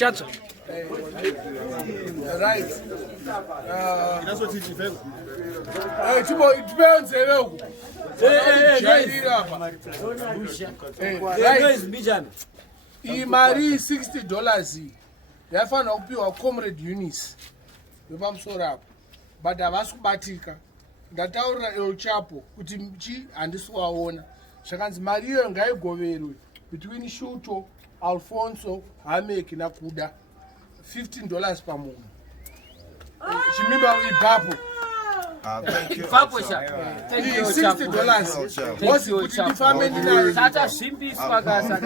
Chacha. Right. That's what you think. Hey, depends. Imari $60 yafana kupiwa Comrade Eunice wepamusoro apo but havasi kubatika. Ndataurira El Chapo kuti mchi handisi waona zvakanzi mari iyo ngaigoverwe between Shuto, Alfonso, Hamek naKuda $15 pamunhu. Chimimba ipapo Thank you. $60 was put in the family. Tata Simbi Swagasa.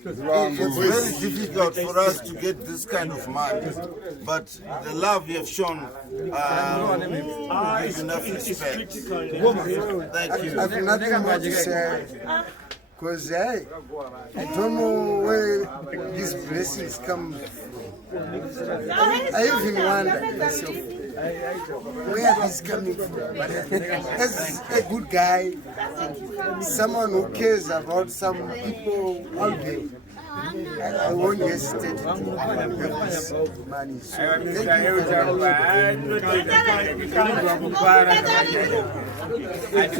It's very difficult for us to get this kind of money, but the love you have shown, is enough respect. Thank you. I've nothing more to say, because I don't know where these blessings come from. I even wonder myself, where is coming from? But as a good guy, someone who cares about some people out there, I won't hesitate to give this money. So thank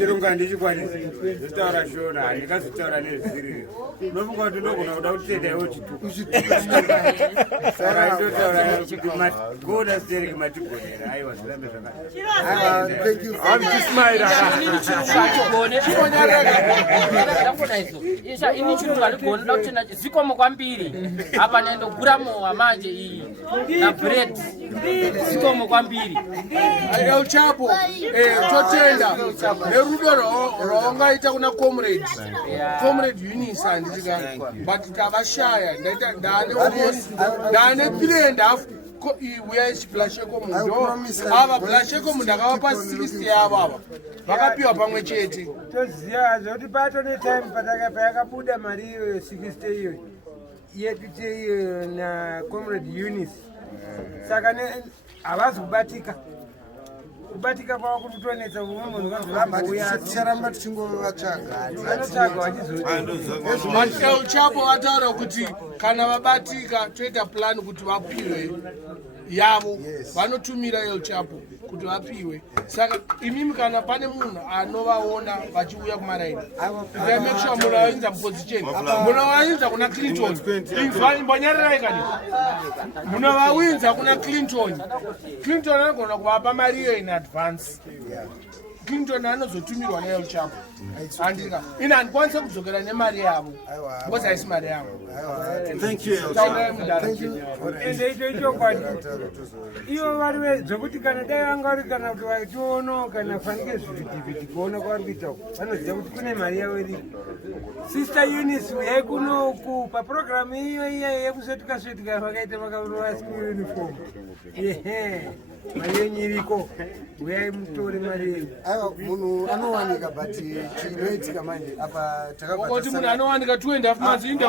you kwambiri hapa nendo guramo manje hii na bread sikomo kwambiri El Chapo totenda nerudo rongaita kuna Comrade Eunice andika but tavashaya ndane 3.5 iwe Blasheko mundo ava Blasheko mundo akavapa 60 yavo ava vakapiwa pamwe chete toziya zoti pato netime payakabuda mari iyo 60 iyo yekuti iyo na Comrade Eunice saka havazi kubatika kwavo kutotonetsa ticharamba tichingovatsvaga vanotsvaga but El Chapo vataura kuti kana vabatika toita plan kuti vapiwe yavo vanotumira El Chapo kuti vapiwe. Saka imimi kana pane munhu anovaona vachiuya kumaraini make sure munawainza muposition munawainza kuna Clinton mbonyarerai kani munawawinza kuna Clinton anogona kuvapa mari iyo in advance. Clinton anozotumirwa naEl Chapo andika ina handikwanisa kudzokera nemari yavo because haisi mari yavo. Thank you. ende ichokwadi ivo vari zvokuti kana dai vanga vari kana kuti vachiono kana fanike zvivhitivhiti kuona kwavari kuita vanoziva kuti kune mari yavo iri. Sister Eunice uyai kunoku paprogramu iyo iya yekusvetuka vakaita vakarova school uniform mari yenyu iriko uyai mutore mari yenyu. aiwa munhu anowanika but chinoitika manje apa takabati munhu anowanika 2.5 months inda